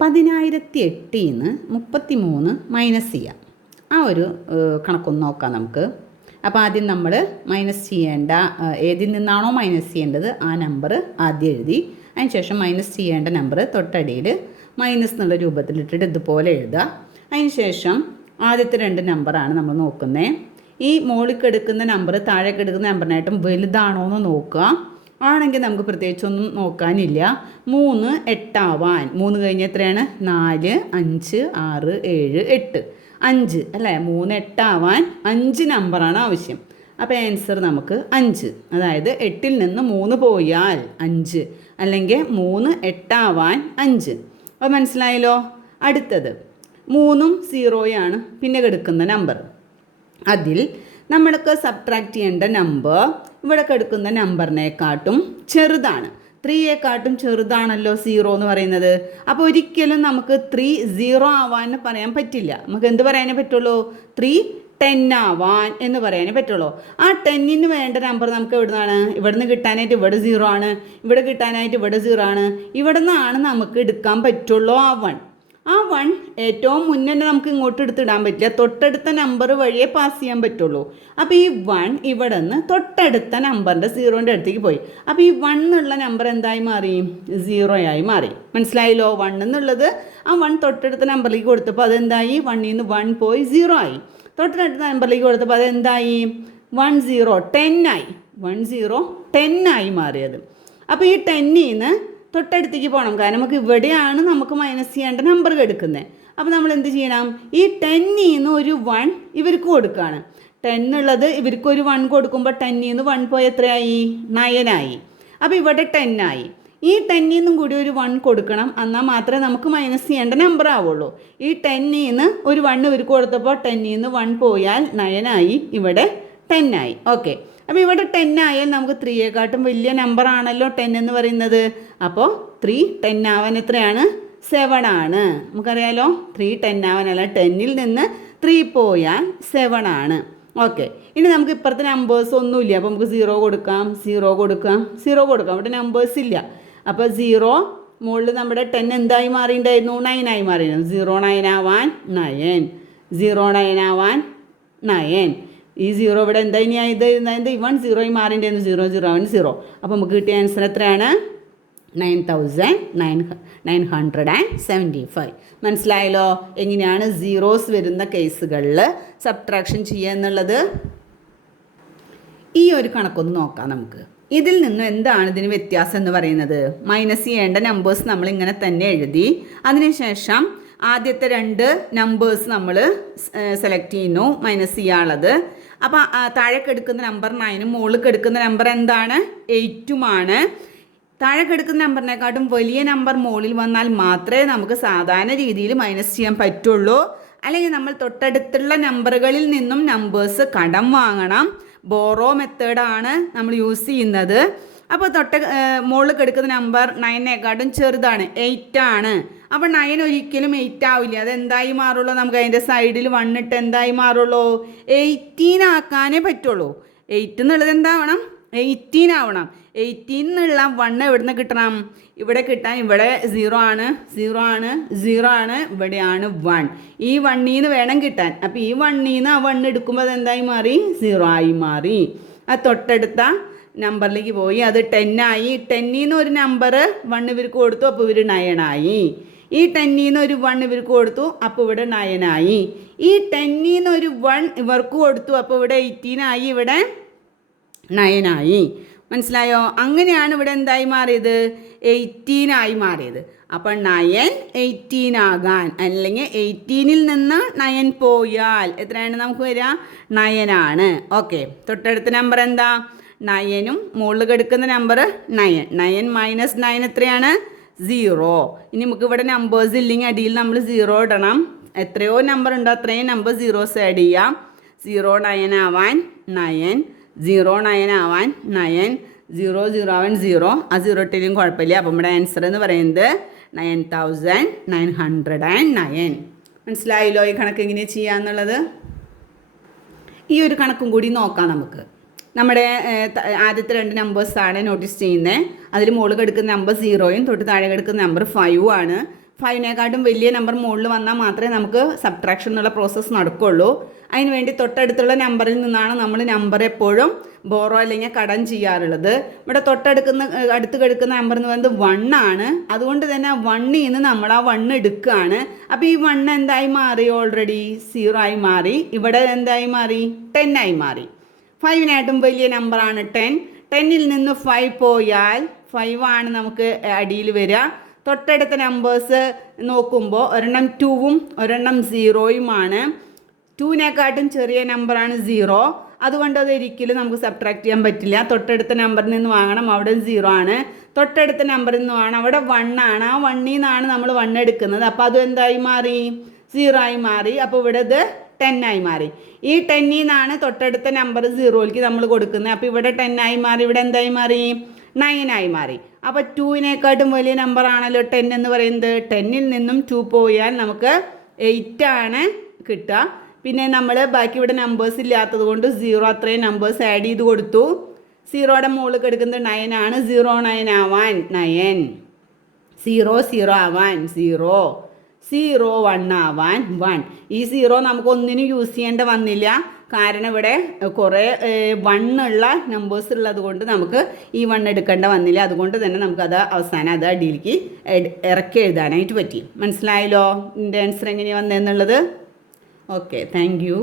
10,008 നിന്ന് 33 മൈനസ് ചെയ്യാം. ആ ഒരു കണക്കൊന്ന് നോക്കാം നമുക്ക്. അപ്പോൾ ആദ്യം നമ്മൾ മൈനസ് ചെയ്യേണ്ട ഏതിൽ നിന്നാണോ മൈനസ് ചെയ്യേണ്ടത് ആ നമ്പർ ആദ്യം എഴുതി, അതിനുശേഷം മൈനസ് ചെയ്യേണ്ട നമ്പർ തൊട്ടടിയിൽ മൈനസ് എന്നുള്ള രൂപത്തിലിട്ടിട്ട് ഇതുപോലെ എഴുതുക. അതിനുശേഷം ആദ്യത്തെ 2 നമ്പറാണ് നമ്മൾ നോക്കുന്നത്. ഈ മുകളിലേക്ക് എടുക്കുന്ന നമ്പർ താഴേക്ക് എടുക്കുന്ന നമ്പറിനായിട്ടും വലുതാണോ എന്ന് നോക്കുക. ആണെങ്കിൽ നമുക്ക് പ്രത്യേകിച്ചൊന്നും നോക്കാനില്ല. 3 8 ആവാൻ 3 കഴിഞ്ഞ് എത്രയാണ്? 4 5 6 7 8 5 അല്ലേ? 3 8 ആവാൻ 5 നമ്പറാണ് ആവശ്യം. അപ്പോൾ ആൻസർ നമുക്ക് 5. അതായത് 8ൽ നിന്ന് 3 പോയാൽ 5, അല്ലെങ്കിൽ 3 8 ആവാൻ 5. അപ്പോൾ മനസ്സിലായല്ലോ. അടുത്തത് 3ഉം 0യാണ് പിന്നെ കിടക്കുന്ന നമ്പർ. അതിൽ നമ്മൾക്ക് സബ്ട്രാക്ട് ചെയ്യേണ്ട നമ്പർ ഇവിടെ കിടക്കുന്ന നമ്പറിനെക്കാട്ടും ചെറുതാണ്. 3യെക്കാട്ടും ചെറുതാണല്ലോ 0 എന്ന് പറയുന്നത്. അപ്പോൾ ഒരിക്കലും നമുക്ക് 3 0 ആവാൻ പറയാൻ പറ്റില്ല. നമുക്ക് എന്ത് പറയാനേ പറ്റുള്ളൂ? 3 10 ആവാൻ എന്ന് പറയാനേ പറ്റുള്ളൂ. ആ 10ന് വേണ്ട നമ്പർ നമുക്ക് എവിടെ നിന്നാണ്? ഇവിടെ നിന്ന് കിട്ടാനായിട്ട് ഇവിടെ 0 ആണ്, ഇവിടെ കിട്ടാനായിട്ട് ഇവിടെ 0 ആണ്. ഇവിടെ നിന്നാണ് നമുക്ക് എടുക്കാൻ പറ്റുള്ളൂ ആ 1. ആ 1 ഏറ്റവും മുന്നേ നമുക്ക് ഇങ്ങോട്ട് എടുത്തിടാൻ പറ്റില്ല, തൊട്ടടുത്ത നമ്പർ വഴിയേ പാസ് ചെയ്യാൻ പറ്റുള്ളൂ. അപ്പോൾ ഈ 1 ഇവിടെ നിന്ന് തൊട്ടടുത്ത നമ്പറിൻ്റെ 0ൻ്റെ അടുത്തേക്ക് പോയി. അപ്പോൾ ഈ 1 എന്നുള്ള നമ്പർ എന്തായി മാറി? 0 ആയി മാറി. മനസ്സിലായല്ലോ. 1 എന്നുള്ളത് ആ 1 തൊട്ടടുത്ത നമ്പറിലേക്ക് കൊടുത്തപ്പോൾ അതെന്തായി? 1ൽ നിന്ന് 1 പോയി 0 ആയി. തൊട്ടടുത്ത നമ്പറിലേക്ക് കൊടുത്തപ്പോൾ അതെന്തായി? 1 0 10 ആയി. 1 0 10 ആയി മാറിയത്. അപ്പോൾ ഈ 10ൽ നിന്ന് തൊട്ടടുത്തേക്ക് പോകണം. കാരണം നമുക്ക് ഇവിടെയാണ് നമുക്ക് മൈനസ് ചെയ്യേണ്ട നമ്പർ എടുക്കുന്നത്. അപ്പോൾ നമ്മൾ എന്ത് ചെയ്യണം? ഈ 10ൽ നിന്ന് ഒരു 1 ഇവർക്ക് കൊടുക്കുകയാണ്. 10 ഉള്ളത് ഇവർക്ക് ഒരു 1 കൊടുക്കുമ്പോൾ 10ൽ നിന്ന് 1 പോയി എത്രയായി? 9 ആയി. അപ്പോൾ ഇവിടെ 10 ആയി. ഈ 10ൽ നിന്നും കൂടി ഒരു 1 കൊടുക്കണം, എന്നാൽ മാത്രമേ നമുക്ക് മൈനസ് ചെയ്യേണ്ട നമ്പർ ആവുള്ളൂ. ഈ 10ൽ നിന്ന് ഒരു 1 ഇവർക്ക് കൊടുത്തപ്പോൾ 10ൽ നിന്ന് 1 പോയാൽ 9 ആയി, ഇവിടെ 10 ആയി. ഓക്കെ. അപ്പോൾ ഇവിടെ 10 ആയാൽ നമുക്ക് 3യെക്കാട്ടും വലിയ നമ്പർ ആണല്ലോ 10 എന്ന് പറയുന്നത്. അപ്പോൾ 3 10 ആവാൻ എത്രയാണ്? 7 ആണ്. നമുക്കറിയാലോ 3 10 ആവാനല്ല, 10ൽ നിന്ന് 3 പോയാൽ 7 ആണ്. ഓക്കെ. ഇനി നമുക്ക് ഇപ്പുറത്തെ നമ്പേഴ്സ് ഒന്നുമില്ല. അപ്പോൾ നമുക്ക് 0 കൊടുക്കാം, 0 കൊടുക്കാം, 0 കൊടുക്കാം. ഇവിടെ നമ്പേഴ്സ് ഇല്ല. അപ്പോൾ 0 മുകളിൽ നമ്മുടെ 10 എന്തായി മാറിയിട്ടുണ്ടായിരുന്നു? 9 ആയി മാറിയിരുന്നു. 0 9 ആവാൻ 9, 0 9 ആവാൻ 9. ഈ 0 ഇവിടെ എന്താ ഇനി ആയത്? 1 0 ആയി മാറിയിട്ടുണ്ടായിരുന്നു. 0 0 ആവാൻ 0. അപ്പോൾ നമുക്ക് കിട്ടിയ ആൻസർ എത്രയാണ്? 9,975. മനസ്സിലായല്ലോ എങ്ങനെയാണ് സീറോസ് വരുന്ന കേസുകളിൽ സബ്ട്രാക്ഷൻ ചെയ്യുക എന്നുള്ളത്. ഈ ഒരു കണക്കൊന്ന് നോക്കാം നമുക്ക്. ഇതിൽ നിന്നും എന്താണ് ഇതിന് വ്യത്യാസം എന്ന് പറയുന്നത്? മൈനസ് ചെയ്യേണ്ട നമ്പേഴ്സ് നമ്മൾ ഇങ്ങനെ തന്നെ എഴുതി, അതിനുശേഷം ആദ്യത്തെ 2 നമ്പേഴ്സ് നമ്മൾ സെലക്ട് ചെയ്യുന്നു മൈനസ് ചെയ്യാനുള്ളത്. അപ്പോൾ താഴേക്ക് എടുക്കുന്ന നമ്പർ 9ഉം മുകളിലേക്ക് എടുക്കുന്ന നമ്പർ എന്താണ്? 8ഉമാണ്. താഴേക്ക് എടുക്കുന്ന നമ്പറിനെക്കാട്ടും വലിയ നമ്പർ മുകളിൽ വന്നാൽ മാത്രമേ നമുക്ക് സാധാരണ രീതിയിൽ മൈനസ് ചെയ്യാൻ പറ്റുള്ളൂ. അല്ലെങ്കിൽ നമ്മൾ തൊട്ടടുത്തുള്ള നമ്പറുകളിൽ നിന്നും നമ്പേഴ്സ് കടം വാങ്ങണം. ബോറോ മെത്തേഡാണ് നമ്മൾ യൂസ് ചെയ്യുന്നത്. അപ്പോൾ മുകളിൽ എടുക്കുന്ന നമ്പർ 9നെക്കാട്ടും ചെറുതാണ്, 8 ആണ്. അപ്പോൾ 9 ഒരിക്കലും 8 ആവില്ല. അതെന്തായി മാറുള്ളൂ? നമുക്ക് അതിൻ്റെ സൈഡിൽ 1 ഇട്ട് എന്തായി മാറുള്ളൂ? 18 ആക്കാനേ പറ്റുള്ളൂ. 8 എന്നുള്ളത് എന്താവണം? 18 ആവണം. 18 എന്നുള്ള 1 എവിടെ നിന്ന് കിട്ടണം? ഇവിടെ കിട്ടാൻ ഇവിടെ 0 ആണ്, 0 ആണ്, 0 ആണ്, ഇവിടെയാണ് 1. ഈ 1ൽ നിന്ന് വേണം കിട്ടാൻ. അപ്പോൾ ഈ 1ൽ നിന്ന് ആ 1 എടുക്കുമ്പോൾ അതെന്തായി മാറി? 0 ആയി മാറി. ആ തൊട്ടടുത്ത നമ്പറിലേക്ക് പോയി, അത് 10 ആയി. 10ൽ നിന്ന് ഒരു നമ്പർ 1 ഇവർക്ക് കൊടുത്തു, അപ്പോൾ ഇവർ 9 ആയി. ഈ 10ൽ നിന്ന് ഒരു 1 ഇവർക്ക് കൊടുത്തു, അപ്പോൾ ഇവിടെ 9 ആയി. ഈ 10ൽ നിന്ന് ഒരു 1 ഇവർക്ക് കൊടുത്തു, അപ്പോൾ ഇവിടെ 18 ആയി, ഇവിടെ 9 ആയി. മനസ്സിലായോ? അങ്ങനെയാണ് ഇവിടെ എന്തായി മാറിയത്? 18 ആയി മാറിയത്. അപ്പോൾ 9 18 ആകാൻ, അല്ലെങ്കിൽ 18ൽ നിന്ന് 9 പോയാൽ എത്രയാണ് നമുക്ക് വരിക? 9 ആണ്. ഓക്കെ. തൊട്ടടുത്ത നമ്പർ എന്താ? 9ഉം മുകളിൽ കിടക്കുന്ന നമ്പർ 9. 9 മൈനസ് 9 എത്രയാണ്? 0. ഇനി നമുക്ക് ഇവിടെ നമ്പേഴ്സ് ഇല്ലെങ്കിൽ അടിയിൽ നമ്മൾ 0 ഇടണം. എത്രയോ നമ്പർ ഉണ്ടോ അത്രയും നമ്പർ സീറോസ് ആഡ് ചെയ്യാം. 0 9 ആവാൻ 9, 0 9 ആവാൻ 9, 0 0 ആവാൻ 0. ആ 0 ഇട്ടിലും കുഴപ്പമില്ല. അപ്പം നമ്മുടെ ആൻസർ എന്ന് പറയുന്നത് 9,909. മനസ്സിലായല്ലോ ഈ കണക്ക് എങ്ങനെ ചെയ്യാന്നുള്ളത്? ഈ ഒരു കണക്കും കൂടി നോക്കാം നമുക്ക്. നമ്മുടെ ആദ്യത്തെ 2 നമ്പേഴ്സാണ് നോട്ടീസ് ചെയ്യുന്നത്. അതിൽ മുകളിൽ കിടക്കുന്ന നമ്പർ 0യും തൊട്ട് താഴെ കിടക്കുന്ന നമ്പർ 5ഉം ആണ്. 5നേക്കാട്ടും വലിയ നമ്പർ മുകളിൽ വന്നാൽ മാത്രമേ നമുക്ക് സബ്ട്രാക്ഷൻ എന്നുള്ള പ്രോസസ്സ് നടക്കുകയുള്ളൂ. അതിന് വേണ്ടി തൊട്ടടുത്തുള്ള നമ്പറിൽ നിന്നാണ് നമ്മൾ നമ്പർ എപ്പോഴും ബോറോ അല്ലെങ്കിൽ കടം ചെയ്യാറുള്ളത്. ഇവിടെ അടുത്ത് കിടക്കുന്ന നമ്പർ എന്ന് പറയുന്നത് 1 ആണ്. അതുകൊണ്ട് തന്നെ 1ൽ നിന്ന് നമ്മൾ ആ 1 എടുക്കുകയാണ്. അപ്പോൾ ഈ 1 എന്തായി മാറി? ഓൾറെഡി 0 ആയി മാറി. ഇവിടെ എന്തായി മാറി? 10 ആയി മാറി. 5നായിട്ടും വലിയ നമ്പറാണ് 10. 10ൽ നിന്ന് 5 പോയാൽ 5 ആണ് നമുക്ക് അടിയിൽ വരിക. തൊട്ടടുത്ത നമ്പേഴ്സ് നോക്കുമ്പോൾ ഒരെണ്ണം 2ഉം ഒരെണ്ണം 0യുമാണ്. 2നേക്കാട്ടും ചെറിയ നമ്പറാണ് 0. അതുകൊണ്ട് അത് ഒരിക്കലും നമുക്ക് സബ്ട്രാക്ട് ചെയ്യാൻ പറ്റില്ല. തൊട്ടടുത്ത നമ്പറിൽ നിന്ന് വാങ്ങണം, അവിടെ 0 ആണ്. തൊട്ടടുത്ത നമ്പറിൽ നിന്ന് വാങ്ങണം, അവിടെ 1 ആണ്. ആ 1ൽ നിന്നാണ് നമ്മൾ 1 എടുക്കുന്നത്. അപ്പോൾ അത് എന്തായി മാറി? 0 ആയി മാറി. അപ്പോൾ ഇവിടെ ഇത് 10 ആയി മാറി. ഈ 10ൽ നിന്നാണ് തൊട്ടടുത്ത നമ്പർ 0ലേക്ക് നമ്മൾ കൊടുക്കുന്നത്. അപ്പോൾ ഇവിടെ 10 ആയി മാറി. ഇവിടെ എന്തായി മാറി? 9 ആയി മാറി. അപ്പോൾ 2നേക്കാട്ടും വലിയ നമ്പറാണല്ലോ 10 എന്ന് പറയുന്നത്. 10ൽ നിന്നും 2 പോയാൽ നമുക്ക് 8 ആണ് കിട്ടുക. പിന്നെ നമ്മൾ ബാക്കി ഇവിടെ നമ്പേഴ്സ് ഇല്ലാത്തത് കൊണ്ട് 0 അത്രയും നമ്പേഴ്സ് ആഡ് ചെയ്ത് കൊടുത്തു. 0യുടെ മുകളിൽ കിടക്കുന്നത് 9 ആണ്. 0 9 ആവാൻ 9, 0 0 ആവാൻ 0, 0 1 ആവാൻ 1. ഈ 0 നമുക്ക് ഒന്നിനും യൂസ് ചെയ്യേണ്ട വന്നില്ല. കാരണം ഇവിടെ കുറേ 1 ഉള്ള നമ്പേഴ്സ് ഉള്ളത് കൊണ്ട് നമുക്ക് ഈ 1 എടുക്കേണ്ട വന്നില്ല. അതുകൊണ്ട് തന്നെ നമുക്കത് അവസാനം അത് അടിയിലേക്ക് ഇറക്കി എഴുതാനായിട്ട് പറ്റി. മനസ്സിലായല്ലോ ഇതിൻ്റെ ആൻസർ എങ്ങനെയാണ് വന്നതെന്നുള്ളത്? Okay, thank you.